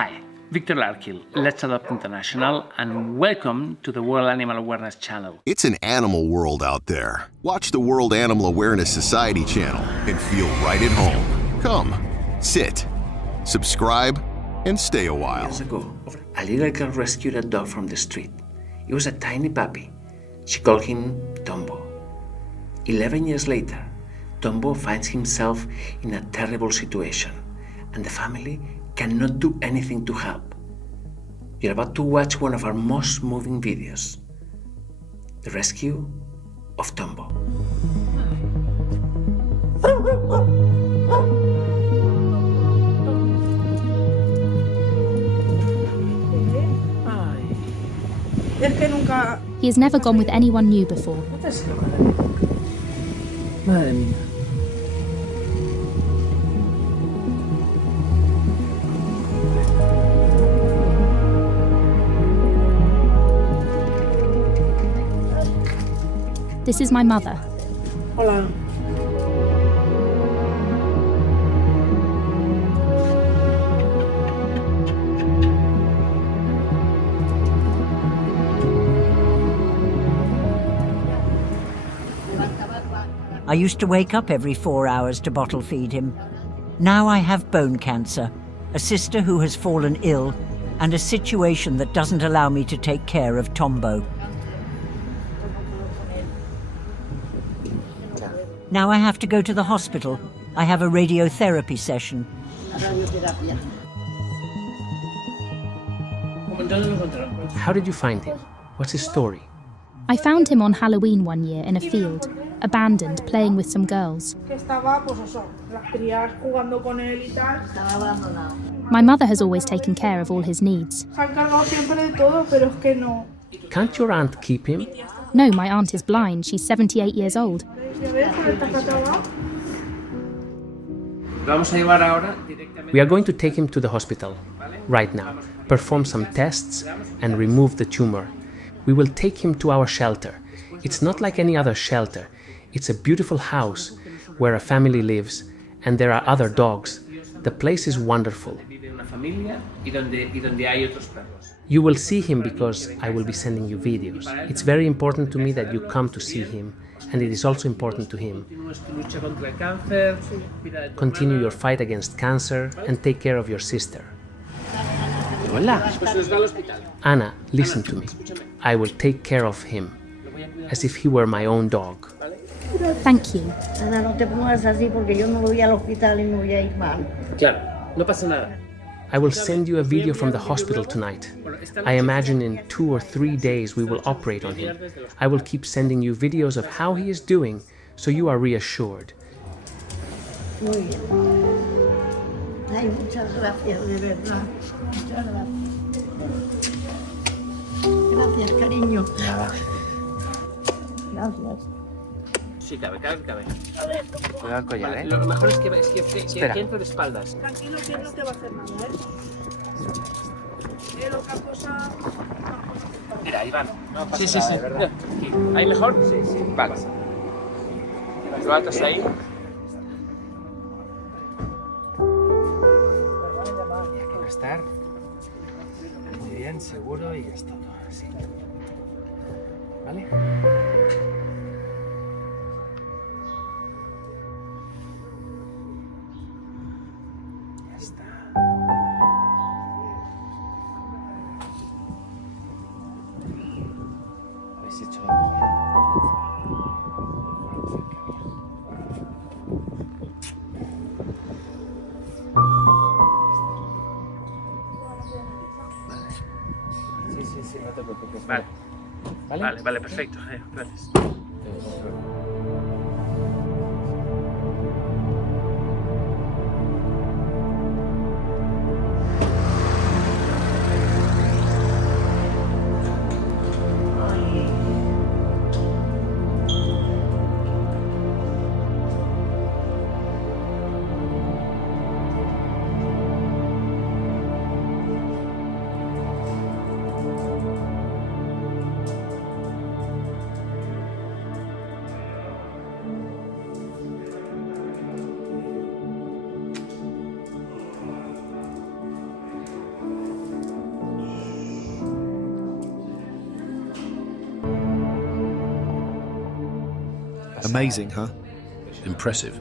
Hi, Viktor Larkhill, Let's Adopt International, and welcome to the World Animal Awareness Channel. It's an animal world out there. Watch the World Animal Awareness Society channel and feel right at home. Come, sit, subscribe, and stay a while. Years ago, a little girl rescued a dog from the street. It was a tiny puppy. She called him Tombo. 11 years later, Tombo finds himself in a terrible situation, and the family cannot do anything to help. You're about to watch one of our most moving videos, the rescue of Tombo. He has never gone with anyone new before. Madre mía. This is my mother. Hola. I used to wake up every 4 hours to bottle feed him. Now I have bone cancer, a sister who has fallen ill, and a situation that doesn't allow me to take care of Tombo. Now I have to go to the hospital. I have a radiotherapy session. How did you find him? What's his story? I found him on Halloween one year in a field, abandoned, playing with some girls. My mother has always taken care of all his needs. Can't your aunt keep him? No, my aunt is blind. She's 78 years old. We are going to take him to the hospital right now, perform some tests, and remove the tumor. We will take him to our shelter. It's not like any other shelter. It's a beautiful house where a family lives, and there are other dogs. The place is wonderful. You will see him because I will be sending you videos. It's very important to me that you come to see him, and it is also important to him. Continue your fight against cancer and take care of your sister. Anna, listen to me. I will take care of him, as if he were my own dog. Thank you. Ana, no te pongas así porque yo me voy al hospital y me voy a ir mal. Claro, no pasa nada. I will send you a video from the hospital tonight. I imagine in 2 or 3 days we will operate on him. I will keep sending you videos of how he is doing, so you are reassured. Muy bien. Ay, muchas gracias, de verdad. Muchas gracias. Gracias, cariño. Nada. Gracias. Sí, cabe. Cuidado al collar, ¿eh? Lo mejor es que entre de espaldas. Tranquilo, que no te va a hacer nada, ¿eh? Otra cosa... Mira, Iván. No pasa nada, de verdad. ¿Ahí mejor? Sí. Vale. Lo atas ahí. Aquí va a estar muy bien, seguro y ya está todo así. ¿Vale? Ya está. Habéis hecho algo bien. Sí, no te preocupes. Vale, perfecto. Gracias. Amazing, huh? Impressive.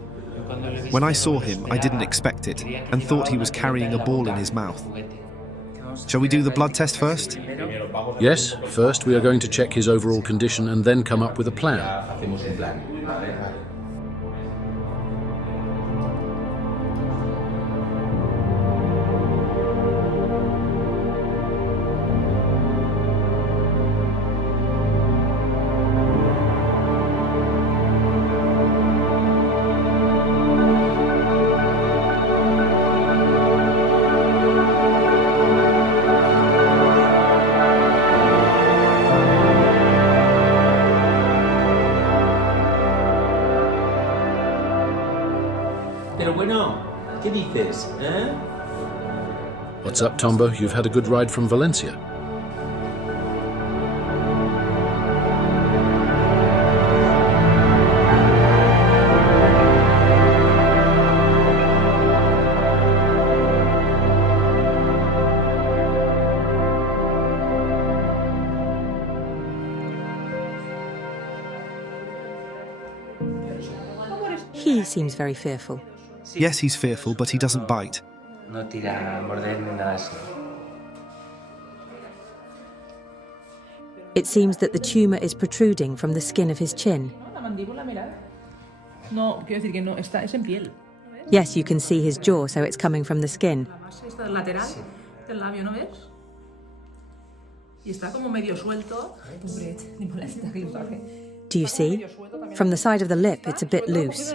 When I saw him, I didn't expect it and thought he was carrying a ball in his mouth. Shall we do the blood test first? Yes, first we are going to check his overall condition and then come up with a plan. What's up, Tombo? You've had a good ride from Valencia. He seems very fearful. Yes, he's fearful, but he doesn't bite. No tira a morder ni nada así. It seems that the tumour is protruding from the skin of his chin. Yes, you can see his jaw, so it's coming from the skin. Do you see? From the side of the lip, it's a bit loose.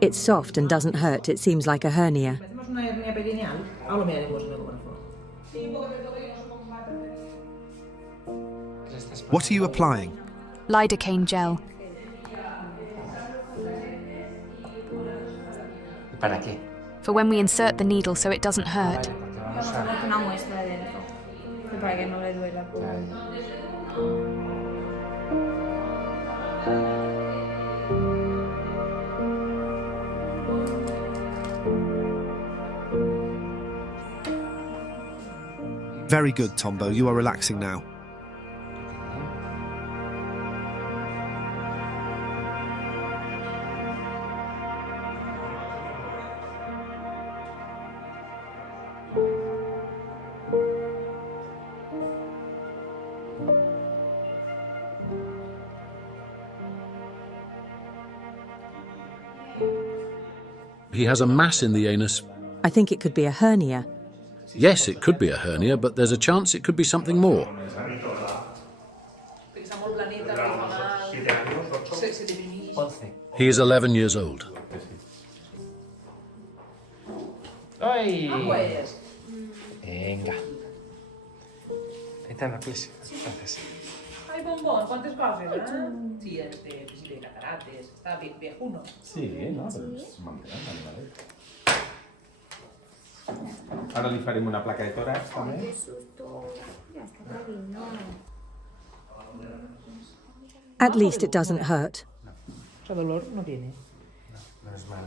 It's soft and doesn't hurt. It seems like a hernia. What are you applying? Lidocaine gel. ¿Para qué? For when we insert the needle so it doesn't hurt. Very good, Tombo. You are relaxing now. He has a mass in the anus. I think it could be a hernia. Yes, it could be a hernia, but there's a chance it could be something more. He is 11 years old. ¡Ay! Venga. Está en la clase. Gracias. Ay, bombón, ¿cuántas coses, Sí, de catarates, està viejuno. Sí, no? Però és vale. Ara li farem una placa de tòrax, també. Qué susto. Ya está cariño. At least it doesn't hurt. O sea, dolor no tiene. No es mal.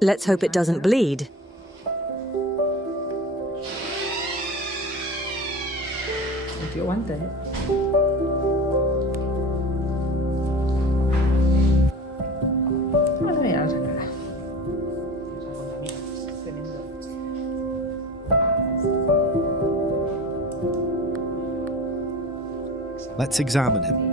Let's hope it doesn't bleed. El tío aguanta, No te miras la cara. Let's examine him.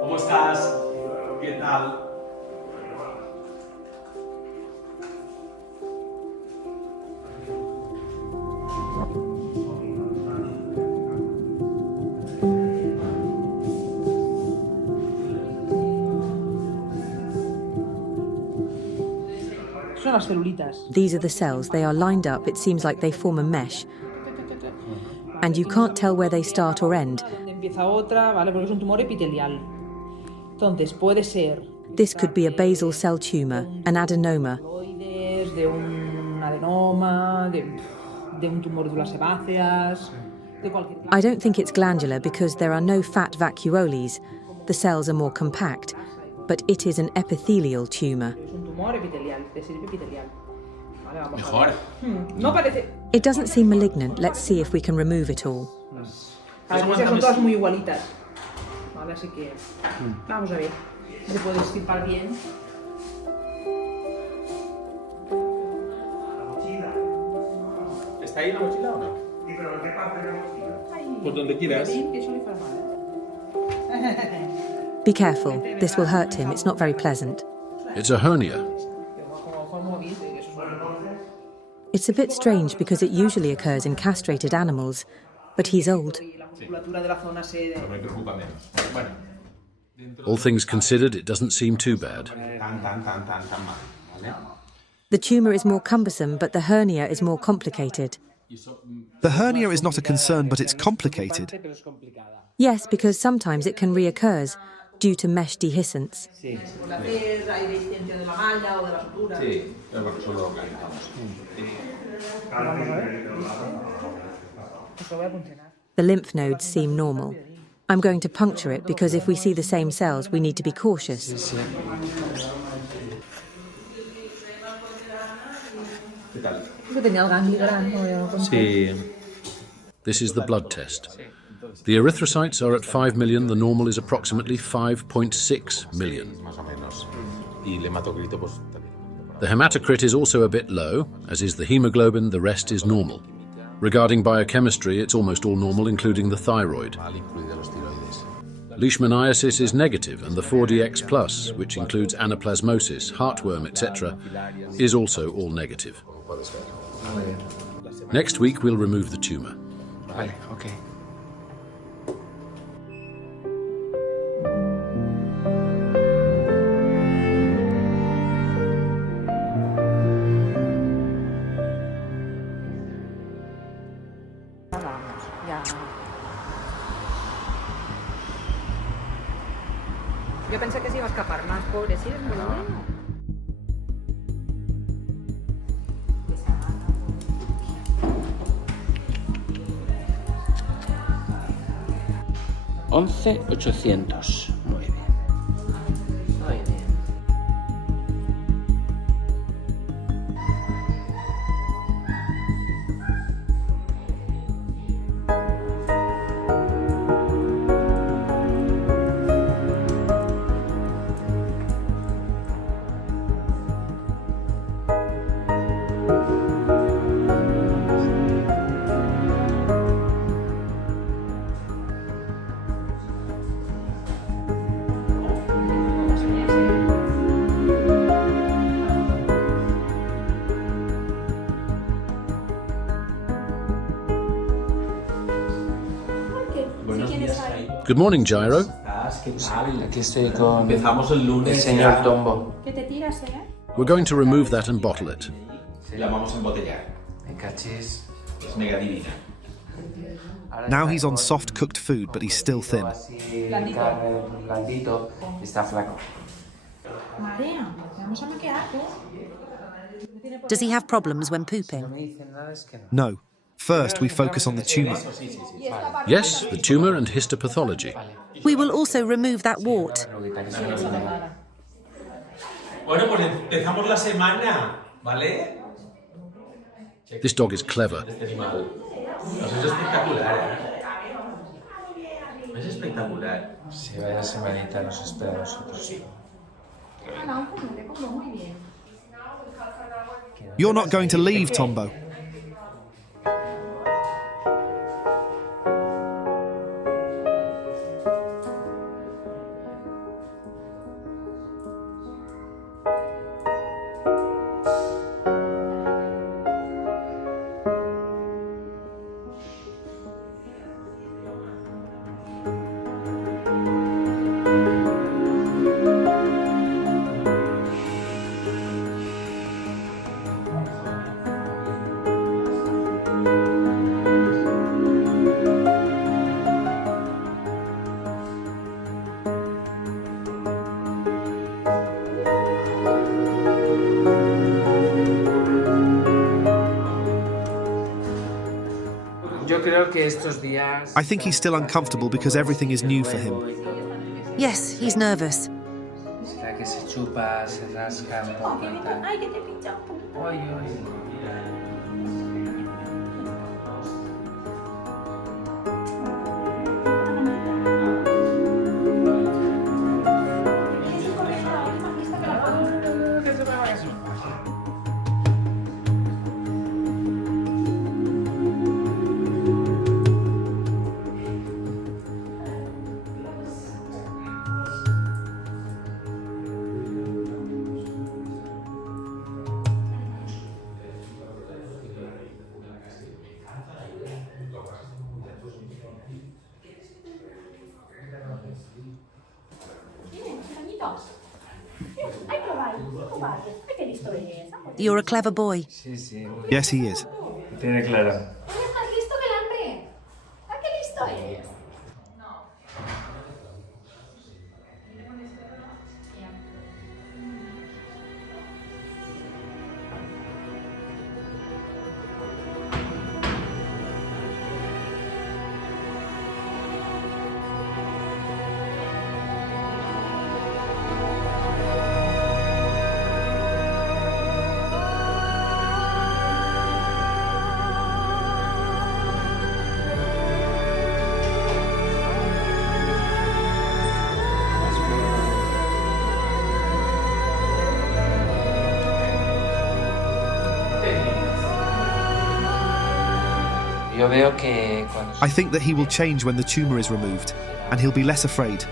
¿Cómo estás? ¿Qué tal? Son las celulitas. These are the cells. They are lined up. It seems like they form a mesh. And you can't tell where they start or end. Empieza otra, ¿vale? Porque es un tumor epitelial. Entonces, puede ser This could be a basal cell tumour, an adenoma. De un adenoma, de un tumor de las sebáceas, de cualquier... I don't think it's glandular because there are no fat vacuoles. The cells are more compact, but it is an epithelial tumour. Es un tumor epitelial, de sirve epitelial. Vale, vamos a ver. No parece... It doesn't seem malignant. Let's see if we can remove it all. Además son todas muy igualitas. Vale, así que... Vamos a ver. Se puede extirpar bien. ¿Está ahí la mochila o no? Sí, pero ¿en qué parte de la mochila? Por donde quieras. Be careful. This will hurt him. It's not very pleasant. It's a hernia. It's a bit strange because it usually occurs in castrated animals, but he's old. All things considered, it doesn't seem too bad. The tumour is more cumbersome, but the hernia is more complicated. The hernia is not a concern, but it's complicated. Yes, because sometimes it can reoccur due to mesh dehiscence. The lymph nodes seem normal. I'm going to puncture it because if we see the same cells, we need to be cautious. This is the blood test. The erythrocytes are at 5 million, the normal is approximately 5.6 million. The hematocrit is also a bit low, as is the hemoglobin, the rest is normal. Regarding biochemistry, it's almost all normal, including the thyroid. Leishmaniasis is negative, and the 4DX+, which includes anaplasmosis, heartworm, etc., is also all negative. Next week, we'll remove the tumour. Vale, okay. Yo pensé que se iba a escapar más, pobre, sí, es muy bueno. $11,800. Muy bien. Muy bien. Good morning, Gyro. Aquí estoy con el señor Tombo. We're going to remove that and bottle it. La vamos a embotellar. Me cachis. Es negativina. Now he's on soft cooked food, but he's still thin. Blandito. Está flaco. Does he have problems when pooping? No. First, we focus on the tumour. Yes, the tumour and histopathology. We will also remove that wart. Bueno, pues empezamos la semana, ¿vale? This dog is clever. Es espectacular, Es espectacular. Si vaya semanita nos espera a nosotros. You're not going to leave, Tombo. I think he's still uncomfortable because everything is new for him. Yes, he's nervous. You're a clever boy. Yes, he is. I think that he will change when the tumour is removed, and he'll be less afraid.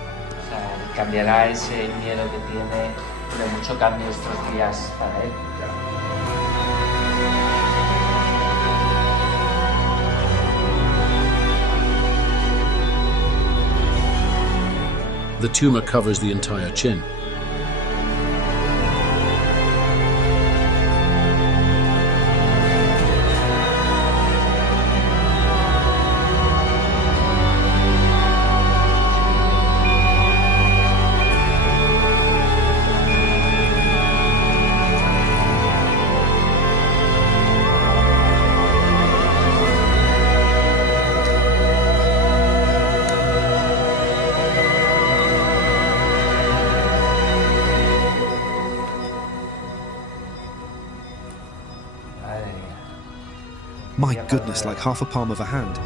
Cambiará ese miedo que tiene de mucho cambio estos días para él. The tumour covers the entire chin. My goodness, like half a palm of a hand.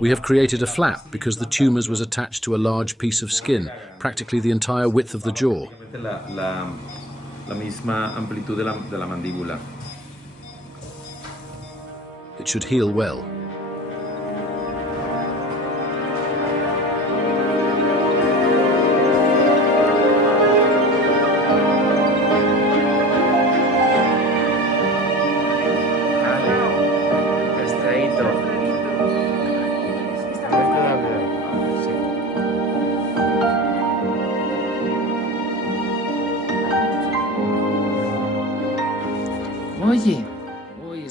We have created a flap because the tumours was attached to a large piece of skin, practically the entire width of the jaw. La misma amplitud de la mandíbula. It should heal well.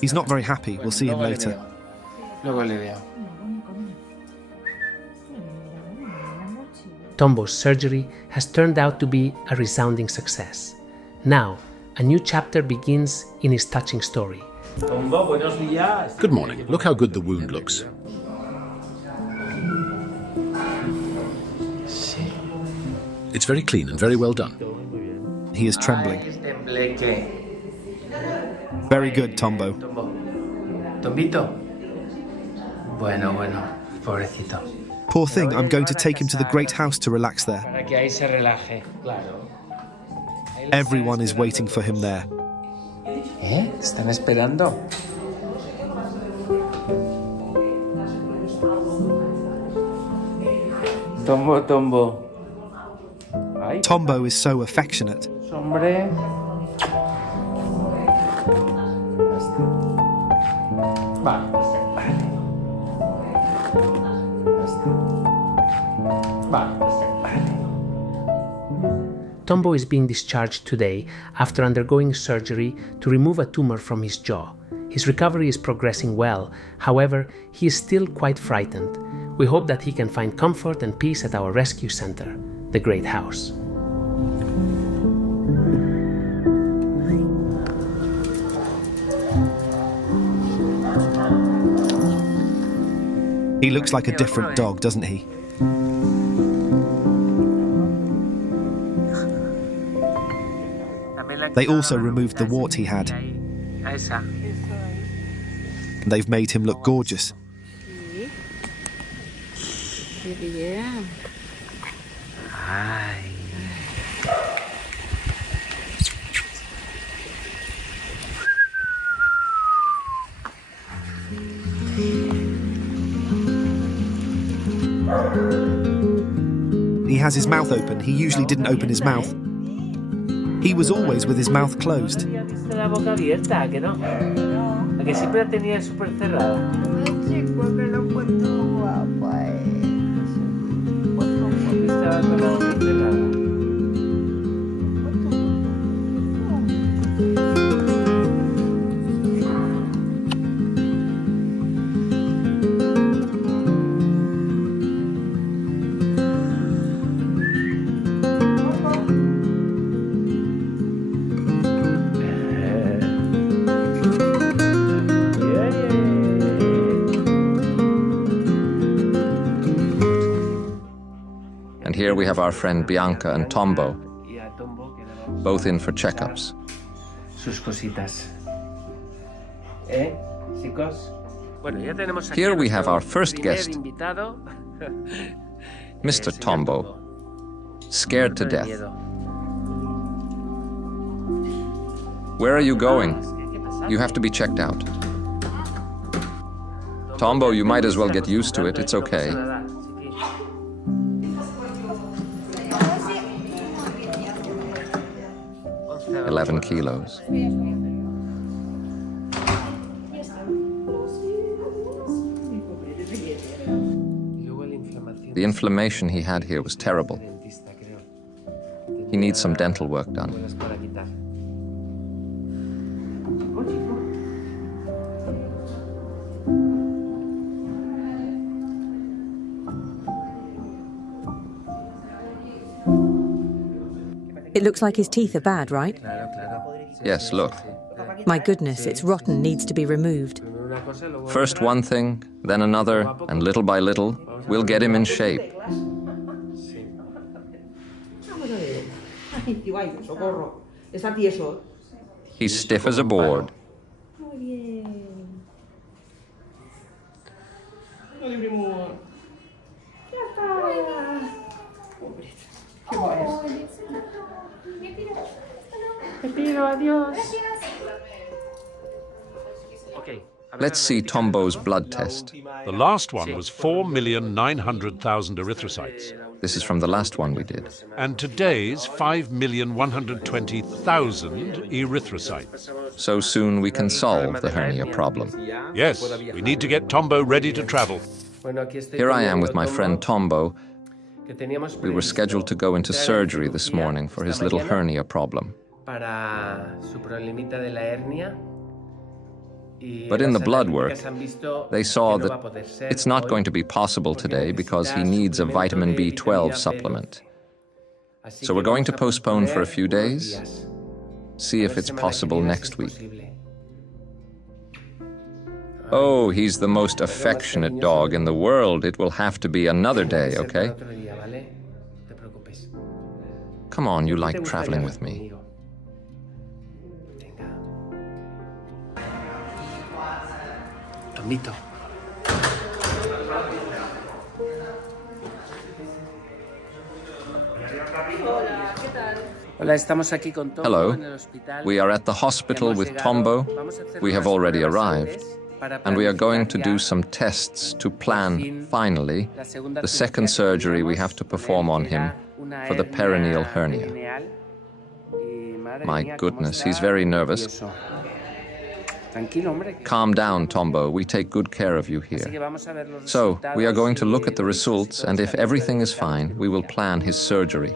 He's not very happy. We'll see him later. Tombo's surgery has turned out to be a resounding success. Now, a new chapter begins in his touching story. Good morning. Look how good the wound looks. It's very clean and very well done. He is trembling. Very good, Tombo. Tombito. Bueno, pobrecito. Poor thing, I'm going to take him to the great house to relax there. Para que ahí se relaje, claro. Everyone is waiting for him there. ¿Están esperando? Tombo. Tombo is so affectionate. Hombre. Tombo is being discharged today after undergoing surgery to remove a tumor from his jaw. His recovery is progressing well, however, he is still quite frightened. We hope that he can find comfort and peace at our rescue center, the Great House. He looks like a different dog, doesn't he? They also removed the wart he had. They've made him look gorgeous. He has his mouth open. He usually didn't open his mouth. He was always with his mouth closed. Here we have our friend Bianca and Tombo, both in for checkups. Here we have our first guest, Mr. Tombo, scared to death. Where are you going? You have to be checked out. Tombo, you might as well get used to it, it's okay. 11 kilos. The inflammation he had here was terrible. He needs some dental work done. It looks like his teeth are bad, right? Yes, look. My goodness, it's rotten, needs to be removed. First one thing, then another, and little by little, we'll get him in shape. He's stiff as a board. Let's see Tombo's blood test. The last one was 4,900,000 erythrocytes. This is from the last one we did. And today's 5,120,000 erythrocytes. So soon we can solve the hernia problem. Yes, we need to get Tombo ready to travel. Here I am with my friend Tombo. We were scheduled to go into surgery this morning for his little hernia problem. But in the blood work, they saw that it's not going to be possible today because he needs a vitamin B12 supplement. So we're going to postpone for a few days, see if it's possible next week. Oh, he's the most affectionate dog in the world. It will have to be another day, okay? Come on, you like traveling with me. Tombito. Hello. We are at the hospital with Tombo. We have already arrived. And we are going to do some tests to plan, finally, the second surgery we have to perform on him for the perineal hernia. My goodness, he's very nervous. Calm down, Tombo. We take good care of you here. So, we are going to look at the results, and if everything is fine, we will plan his surgery.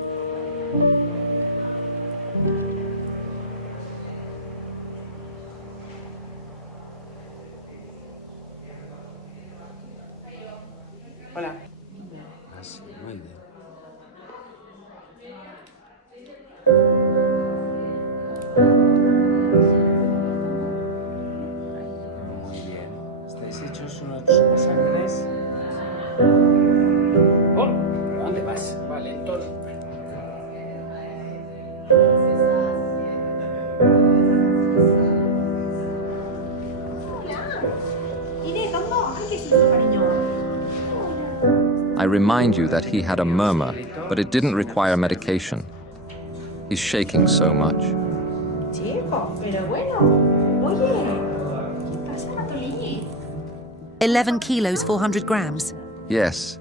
Hola. Así, muy bien. Muy bien. Estáis hechos unos supersangres. ¡Oh! ¿Dónde vas? Vale, todo. I remind you that he had a murmur, but it didn't require medication. He's shaking so much. Chico, pero bueno, oye, ¿qué pasa, Matolini? 11 kilos, 400 grams. Yes.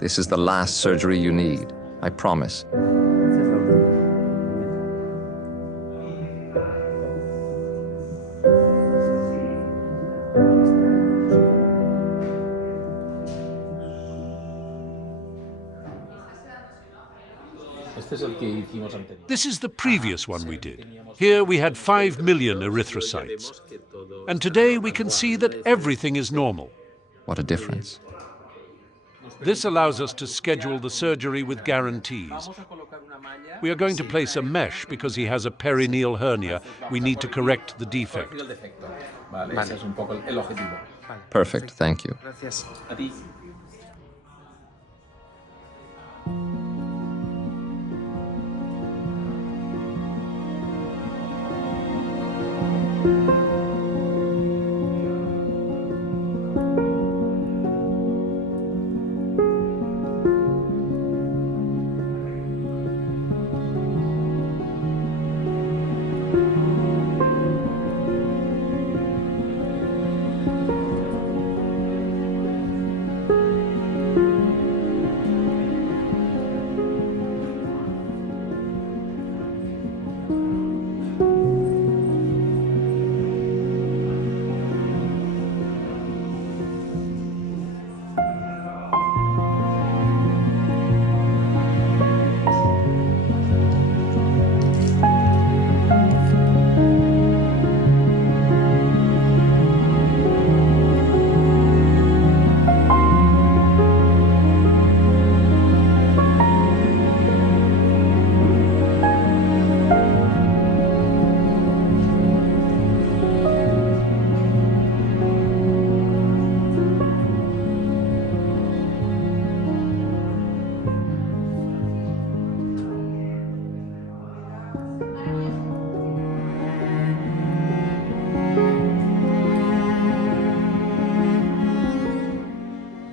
This is the last surgery you need, I promise. This is the previous one we did. Here we had 5 million erythrocytes. And today we can see that everything is normal. What a difference. This allows us to schedule the surgery with guarantees. We are going to place a mesh because he has a perineal hernia. We need to correct the defect. Perfect, thank you.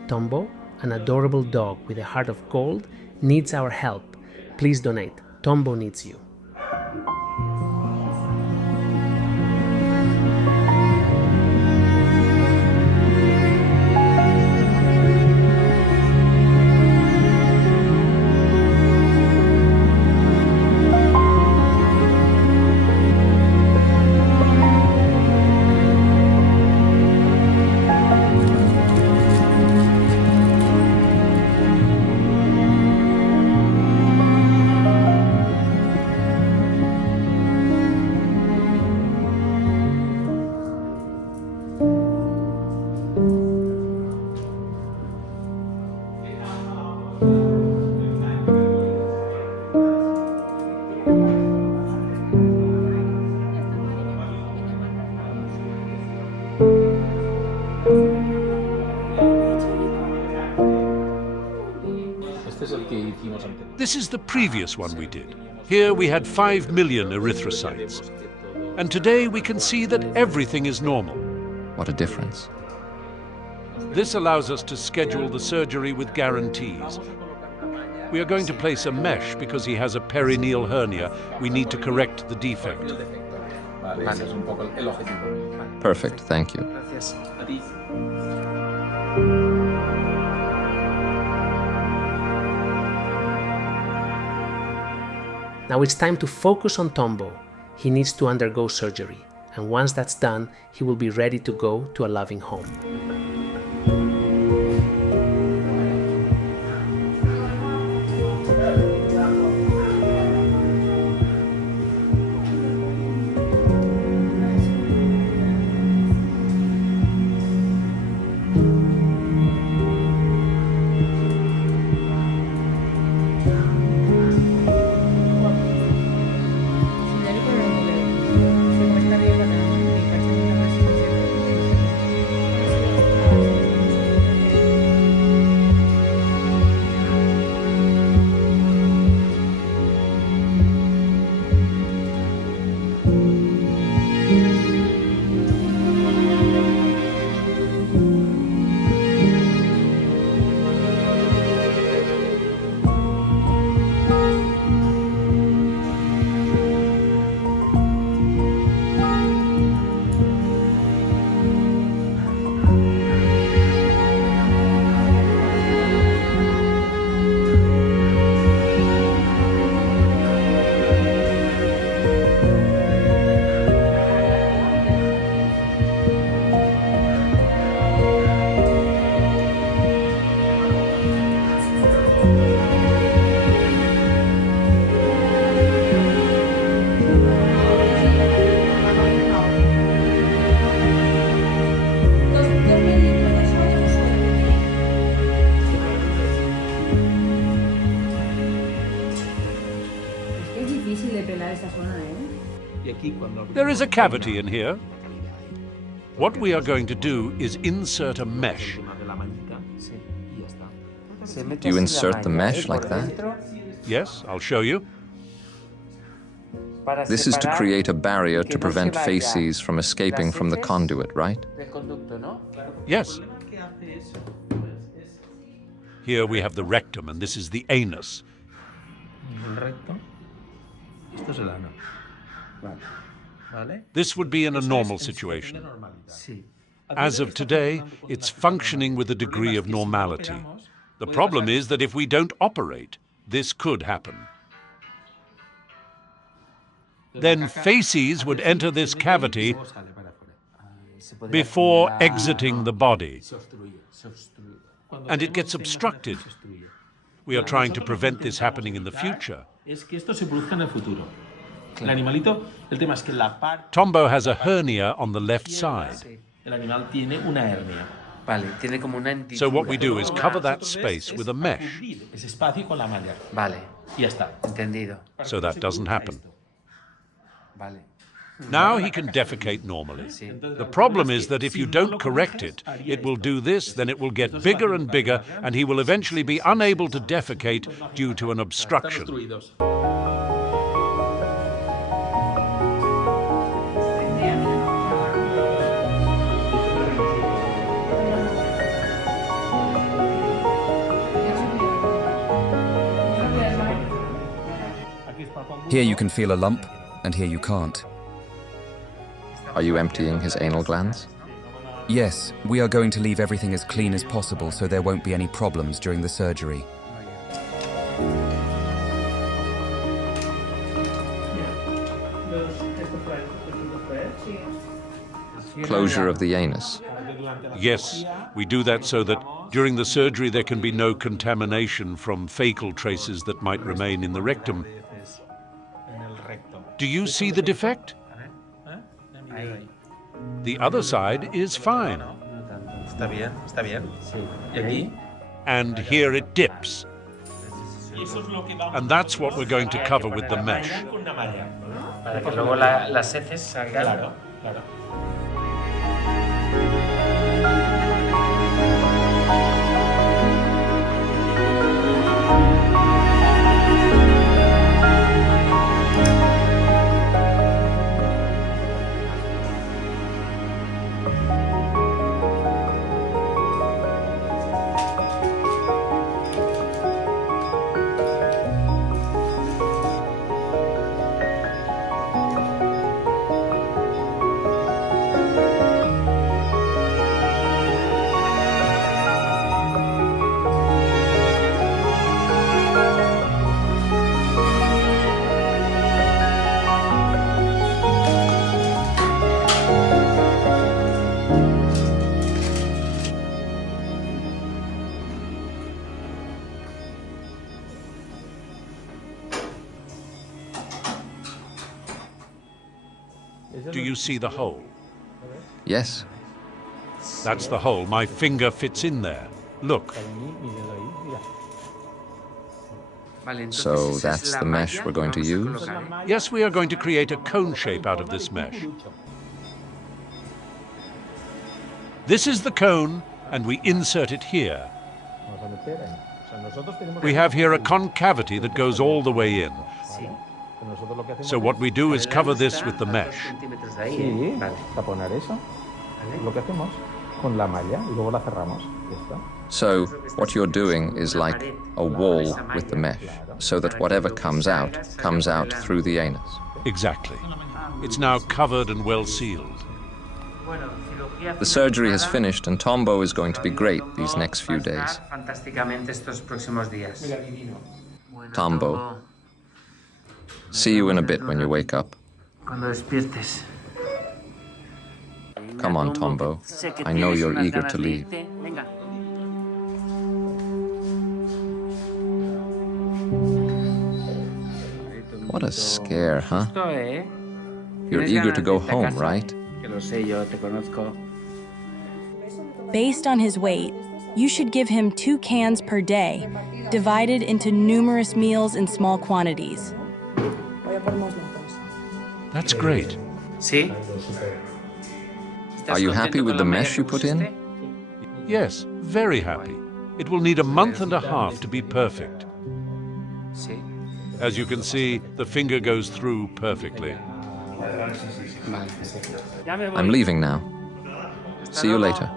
Tombo, an adorable dog with a heart of gold, needs our help. Please donate. Tombo needs you. This is the previous one we did. Here we had 5 million erythrocytes. And today we can see that everything is normal. What a difference. This allows us to schedule the surgery with guarantees. We are going to place a mesh because he has a perineal hernia. We need to correct the defect. Vale, ese es un poco el objetivo. Vale. Perfect, thank you. Gracias. A ti. Now it's time to focus on Tombo. He needs to undergo surgery, and once that's done, he will be ready to go to a loving home. There is a cavity in here. What we are going to do is insert a mesh. Do you insert the mesh like that? Yes, I'll show you. This is to create a barrier to prevent feces from escaping from the conduit, right? Yes. Here we have the rectum, and this is the anus. This would be in a normal situation. As of today, it's functioning with a degree of normality. The problem is that if we don't operate, this could happen. Then feces would enter this cavity before exiting the body, and it gets obstructed. We are trying to prevent this happening in the future. Tombo has a hernia on the left side. So what we do is cover that space with a mesh. So that doesn't happen. Now he can defecate normally. The problem is that if you don't correct it, it will do this, then it will get bigger and bigger, and he will eventually be unable to defecate due to an obstruction. Here you can feel a lump, and here you can't. Are you emptying his anal glands? Yes, we are going to leave everything as clean as possible so there won't be any problems during the surgery. Closure of the anus. Yes, we do that so that during the surgery there can be no contamination from fecal traces that might remain in the rectum. Do you see the defect? The other side is fine. And here it dips. And that's what we're going to cover with the mesh. Do you see the hole? Yes. That's the hole. My finger fits in there. Look. So that's the mesh we're going to use? Yes, we are going to create a cone shape out of this mesh. This is the cone, and we insert it here. We have here a concavity that goes all the way in. So what we do is cover this with the mesh. So what you're doing is like a wall with the mesh, so that whatever comes out through the anus. Exactly. It's now covered and well sealed. The surgery has finished and Tombo is going to be great these next few days. Tombo. See you in a bit when you wake up. Come on, Tombo. I know you're eager to leave. What a scare, huh? You're eager to go home, right? Based on his weight, you should give him 2 cans per day, divided into numerous meals in small quantities. That's great. Are you happy with the mesh you put in? Yes, very happy. It will need a month and a half to be perfect. As you can see, the finger goes through perfectly. I'm leaving now. See you later.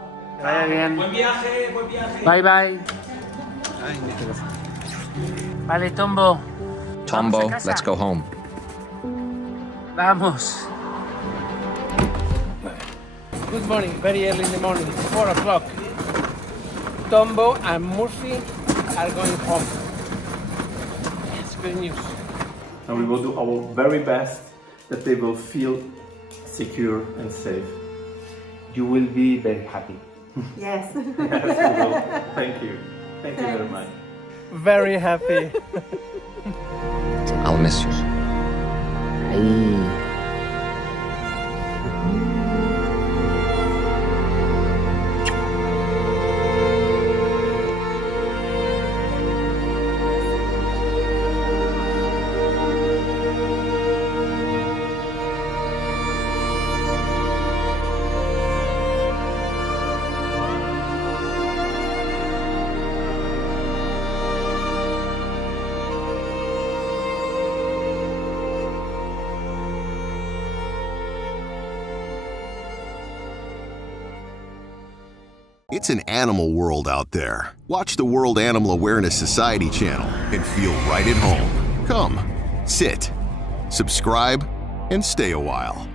Bye-bye. Vale, Tombo. Tombo, let's go home. Vamos. Good morning, very early in the morning, 4 o'clock. Tombo and Murphy are going home. It's good news. And we will do our very best that they will feel secure and safe. You will be very happy. Yes. Yes, we will. Thank you. Thank you very much. Very happy. I'll miss you. It's an animal world out there. Watch the World Animal Awareness Society channel and feel right at home. Come, sit, subscribe, and stay a while.